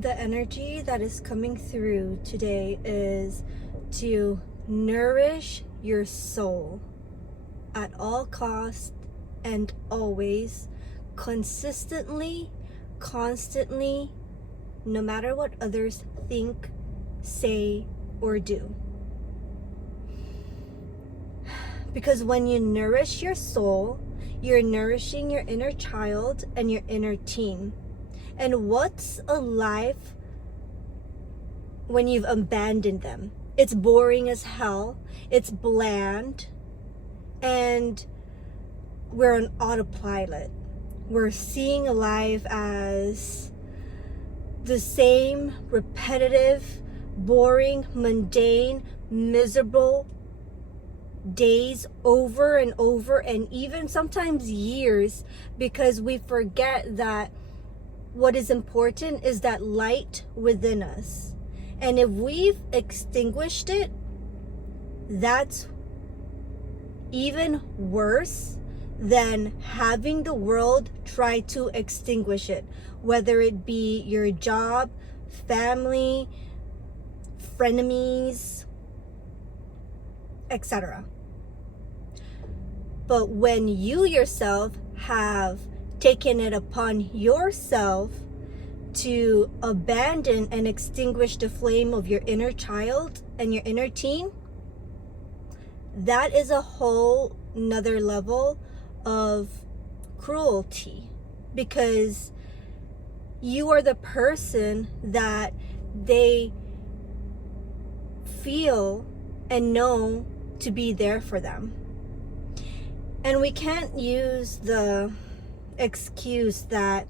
The energy that is coming through today is to nourish your soul at all costs and always, consistently, constantly, no matter what others think, say, or do. Because when you nourish your soul, you're nourishing your inner child and your inner teen. And what's a life when you've abandoned them? It's boring as hell. It's bland. And we're on autopilot. We're seeing life as the same repetitive, boring, mundane, miserable days over and over, and even sometimes years, because we forget that what is important is that light within us. And if we've extinguished it, that's even worse than having the world try to extinguish it, whether it be your job, family, frenemies, etc. But when you yourself have taken it upon yourself to abandon and extinguish the flame of your inner child and your inner teen, that is a whole nother level of cruelty, because you are the person that they feel and know to be there for them. And we can't use the excuse that,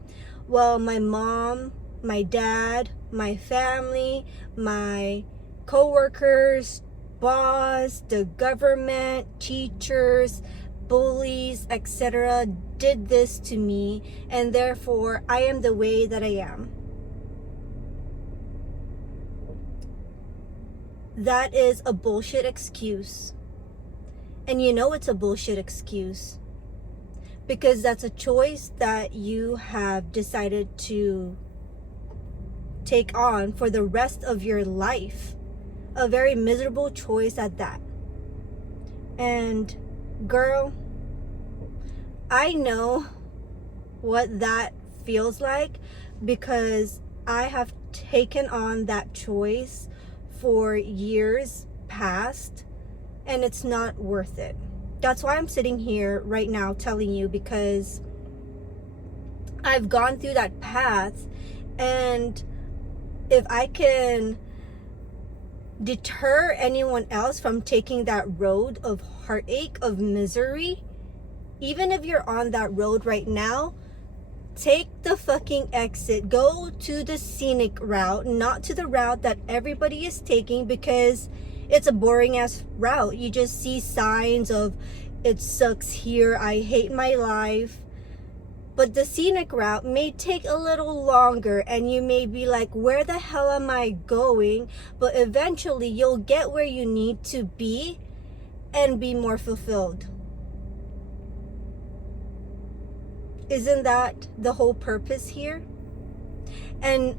well, my mom, my dad, my family, my co-workers, boss, the government, teachers, bullies, etc. did this to me, and therefore I am the way that I am. That is a bullshit excuse. And you know it's a bullshit excuse, because that's a choice that you have decided to take on for the rest of your life. A very miserable choice at that. And girl, I know what that feels like, because I have taken on that choice for years past, and it's not worth it. That's why I'm sitting here right now telling you, because I've gone through that path, and if I can deter anyone else from taking that road of heartache, of misery, even if you're on that road right now, take the fucking exit. Go to the scenic route, not to the route that everybody is taking, because it's a boring ass route. You just see signs of it sucks here, I hate my life. But the scenic route may take a little longer, and you may be like, where the hell am I going? But eventually you'll get where you need to be and be more fulfilled. Isn't that the whole purpose here? And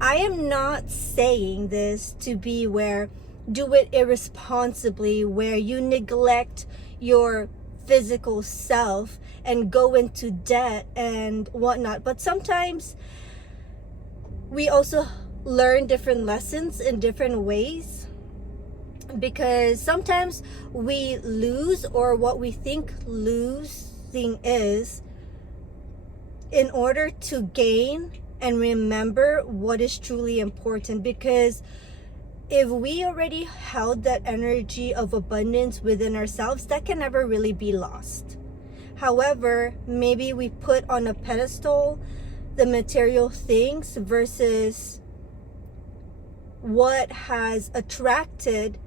I am not saying this to be where do it irresponsibly, where you neglect your physical self and go into debt and whatnot. But sometimes we also learn different lessons in different ways, because sometimes we lose, or what we think losing is, in order to gain and remember what is truly important. Because if we already held that energy of abundance within ourselves, that can never really be lost. However, maybe we put on a pedestal the material things versus what has attracted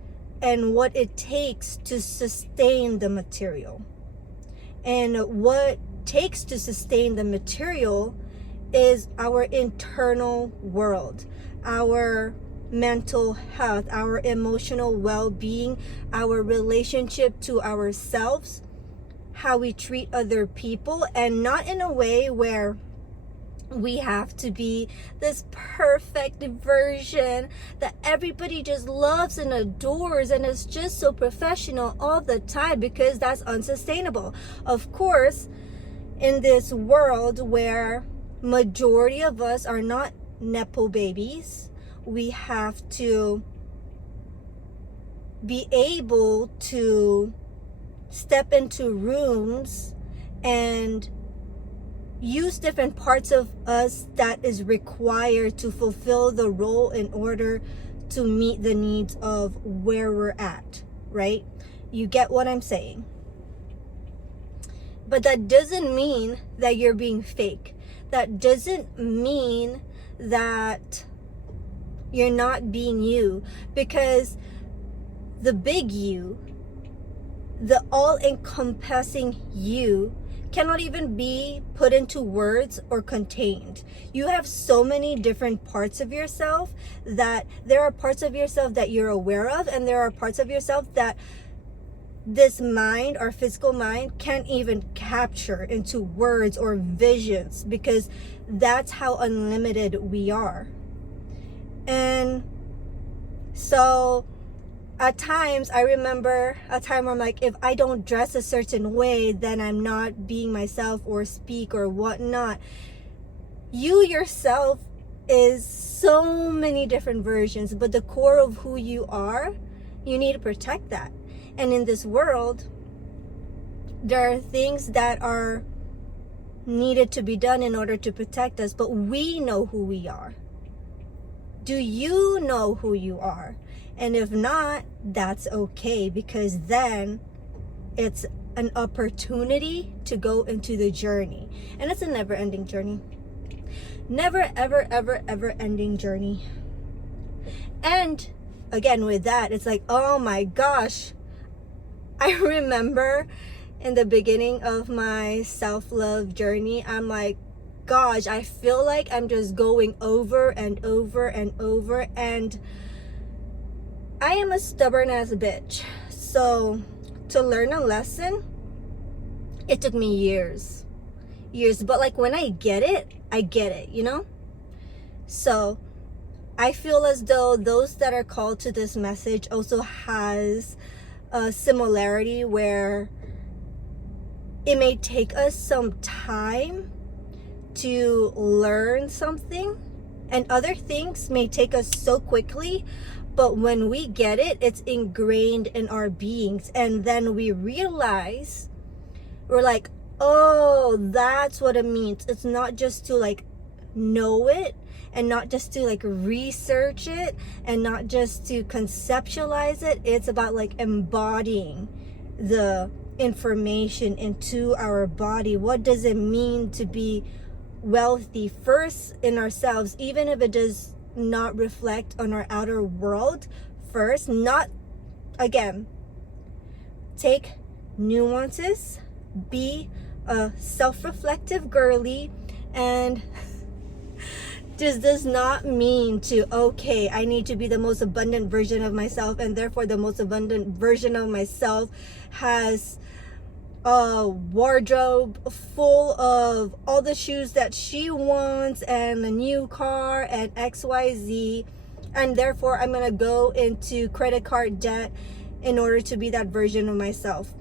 and what it takes to sustain the material. And what takes to sustain the material is our internal world, our mental health, our emotional well-being, our relationship to ourselves, how we treat other people, and not in a way where We have to be this perfect version that everybody just loves and adores, and is just so professional all the time, because that's unsustainable. Of course, in this world where majority of us are not nepo babies, we have to be able to step into rooms and use different parts of us that is required to fulfill the role in order to meet the needs of where we're at, right? You get what I'm saying? But that doesn't mean that you're being fake. That doesn't mean that you're not being you, because the big you, the all-encompassing you, cannot even be put into words or contained. You have so many different parts of yourself that there are parts of yourself that you're aware of, and there are parts of yourself that this mind, our physical mind, can't even capture into words or visions, because that's how unlimited we are. And so at times, I remember a time where I'm like, if I don't dress a certain way, then I'm not being myself or speak or whatnot. You yourself is so many different versions, but the core of who you are, you need to protect that. And in this world, there are things that are needed to be done in order to protect us, but we know who we are. Do you know who you are? And if not, that's okay, because then it's an opportunity to go into the journey. And it's a never-ending journey. Never, ever, ever, ever ending journey. And again, with that, it's like, oh my gosh. I remember in the beginning of my self-love journey, I'm like, gosh, I feel like I'm just going over and over and over, and I am a stubborn ass bitch. So to learn a lesson, it took me years. But like when I get it, you know? So I feel as though those that are called to this message also has a similarity where it may take us some time to learn something, and other things may take us so quickly, but when we get it, it's ingrained in our beings, and then we realize, we're like, oh, that's what it means. It's not just to like know it, and not just to like research it, and not just to conceptualize it. It's about like embodying the information into our body. What does it mean to be wealthy first in ourselves, even if it does not reflect on our outer world first? Not, again, take nuances, be a self-reflective girly, and this does not mean to, okay, I need to be the most abundant version of myself, and therefore the most abundant version of myself has a wardrobe full of all the shoes that she wants and a new car and XYZ, and therefore I'm gonna go into credit card debt in order to be that version of myself.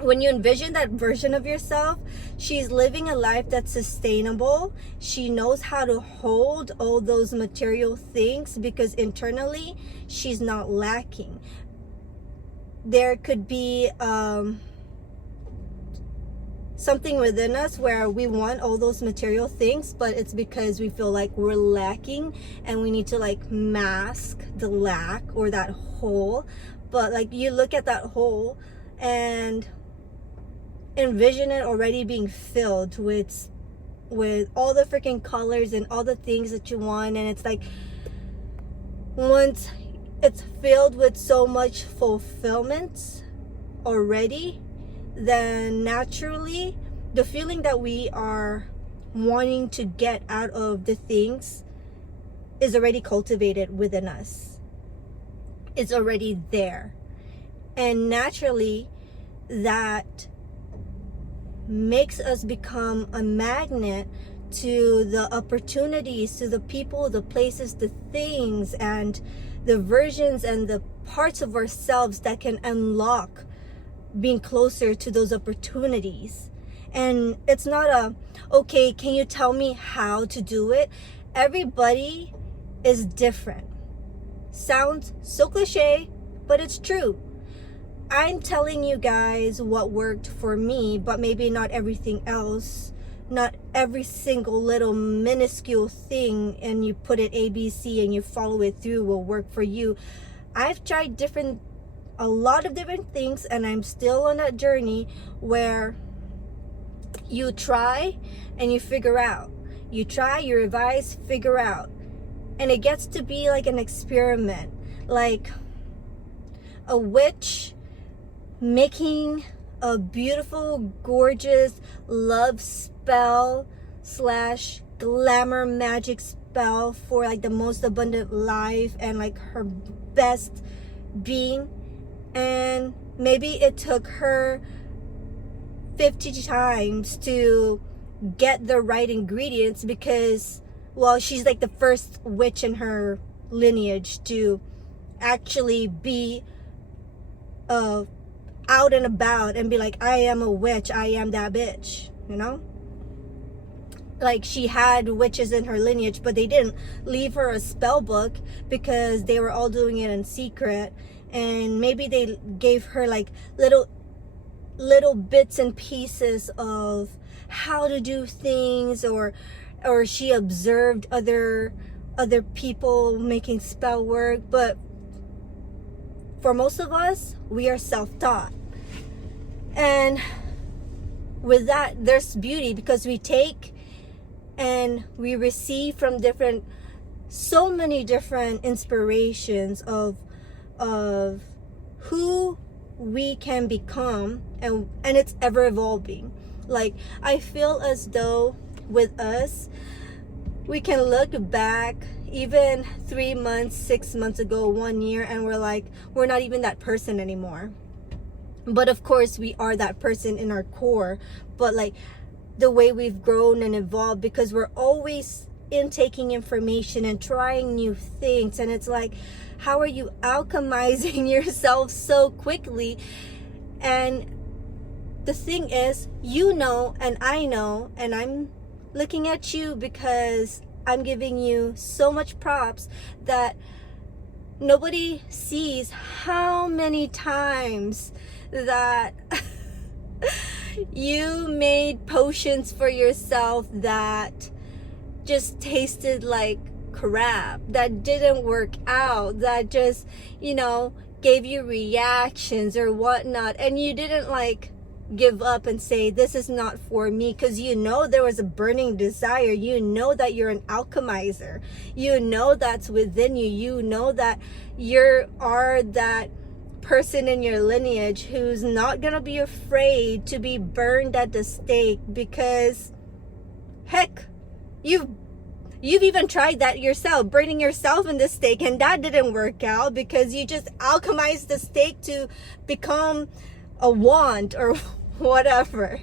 When you envision that version of yourself, she's living a life that's sustainable. She knows how to hold all those material things because internally she's not lacking. There could be something within us where we want all those material things, but it's because we feel like we're lacking and we need to like mask the lack or that hole. But like you look at that hole and envision it already being filled with all the freaking colors and all the things that you want, and it's like once it's filled with so much fulfillment already, then naturally the feeling that we are wanting to get out of the things is already cultivated within us. It's already there, and naturally that makes us become a magnet to the opportunities, to the people, the places, the things, and the versions and the parts of ourselves that can unlock being closer to those opportunities. And it's not a, okay, can you tell me how to do it? Everybody is different. Sounds so cliche, but it's true. I'm telling you guys what worked for me, but maybe not everything else. Not every single little minuscule thing and you put it ABC and you follow it through will work for you. I've tried a lot of different things, and I'm still on that journey where you try and you figure out. You try, you revise, figure out. And it gets to be like an experiment, like a witch making a beautiful, gorgeous love spell / glamour magic spell for like the most abundant life and like her best being. And maybe it took her 50 times to get the right ingredients because, well, she's like the first witch in her lineage to actually be out and about and be like, I am a witch, I am that bitch, you know? Like, she had witches in her lineage, but they didn't leave her a spell book because they were all doing it in secret. And maybe they gave her like little bits and pieces of how to do things, or she observed other people making spell work. But for most of us, we are self-taught. And with that, there's beauty, because we take and we receive from so many different inspirations of who we can become, and it's ever evolving. Like, I feel as though with us, we can look back even 3 months, 6 months ago, 1 year, and we're like, we're not even that person anymore. But of course we are that person in our core, but like the way we've grown and evolved, because we're always intaking information and trying new things. And it's like, how are you alchemizing yourself so quickly? And the thing is, you know, and I know, and I'm looking at you because I'm giving you so much props that nobody sees how many times that you made potions for yourself that just tasted like crap, that didn't work out, that just, you know, gave you reactions or whatnot, and you didn't like give up and say, this is not for me, because you know there was a burning desire. You know that you're an alchemizer. You know that's within you. You know that you are that person in your lineage who's not gonna be afraid to be burned at the stake, because heck, you've even tried that yourself, burning yourself in the stake, and that didn't work out because you just alchemized the stake to become a wand or whatever.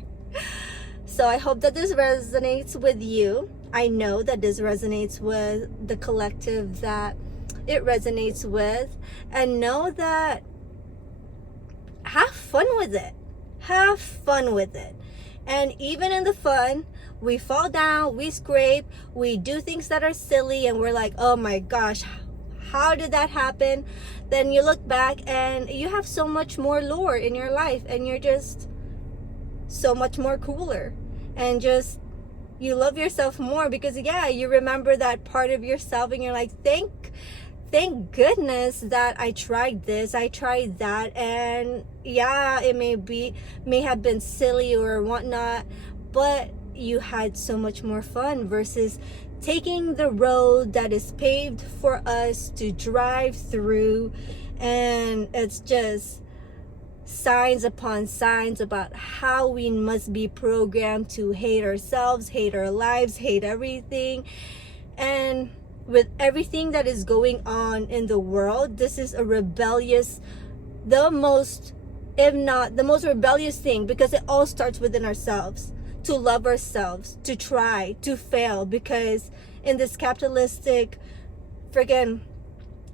So I hope that this resonates with you. I know that this resonates with the collective that it resonates with, and know that have fun with it. Have fun with it. And even in the fun, we fall down, we scrape, we do things that are silly, and we're like, oh my gosh, how did that happen? Then you look back and you have so much more lore in your life, and you're just so much more cooler, and just you love yourself more because, yeah, you remember that part of yourself, and you're like, thank goodness that I tried this, I tried that. And yeah, it may have been silly or whatnot, but you had so much more fun versus taking the road that is paved for us to drive through. And it's just signs upon signs about how we must be programmed to hate ourselves, hate our lives, hate everything. And with everything that is going on in the world, this is a rebellious, if not the most rebellious thing, because it all starts within ourselves, to love ourselves, to try, to fail, because in this capitalistic friggin'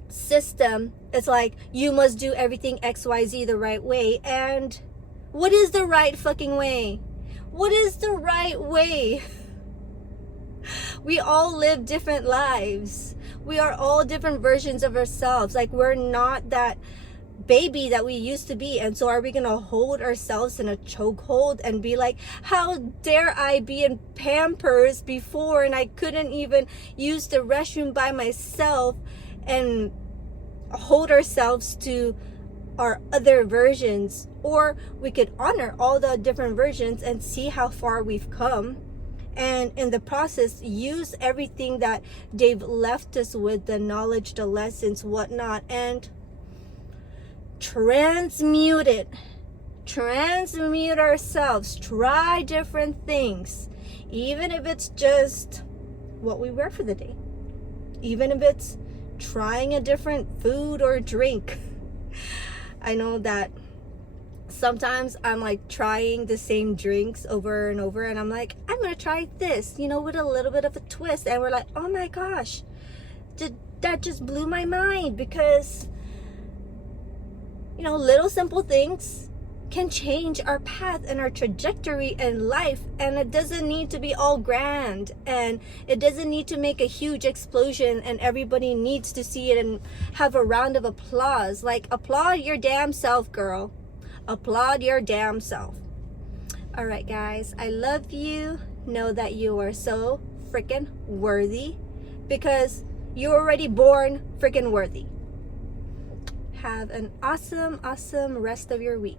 system, it's like you must do everything XYZ the right way. And what is the right fucking way? What is the right way? We all live different lives. We are all different versions of ourselves. Like, we're not that baby that we used to be. And so are we gonna hold ourselves in a chokehold and be like, how dare I be in Pampers before and I couldn't even use the restroom by myself, and hold ourselves to our other versions? Or we could honor all the different versions and see how far we've come, and in the process use everything that they've left us with, the knowledge, the lessons, whatnot, and transmute it. Transmute ourselves. Try different things, even if it's just what we wear for the day, even if it's trying a different food or drink. I know that sometimes I'm like trying the same drinks over and over, and I'm like, I'm gonna try this, you know, with a little bit of a twist, and we're like, oh my gosh, that just blew my mind, because, you know, little simple things can change our path and our trajectory in life. And it doesn't need to be all grand, and it doesn't need to make a huge explosion and everybody needs to see it and have a round of applause. Like, applaud your damn self, girl. Applaud your damn self. All right, guys, I love you. Know that you are so freaking worthy, because you're already born freaking worthy. Have an awesome rest of your week.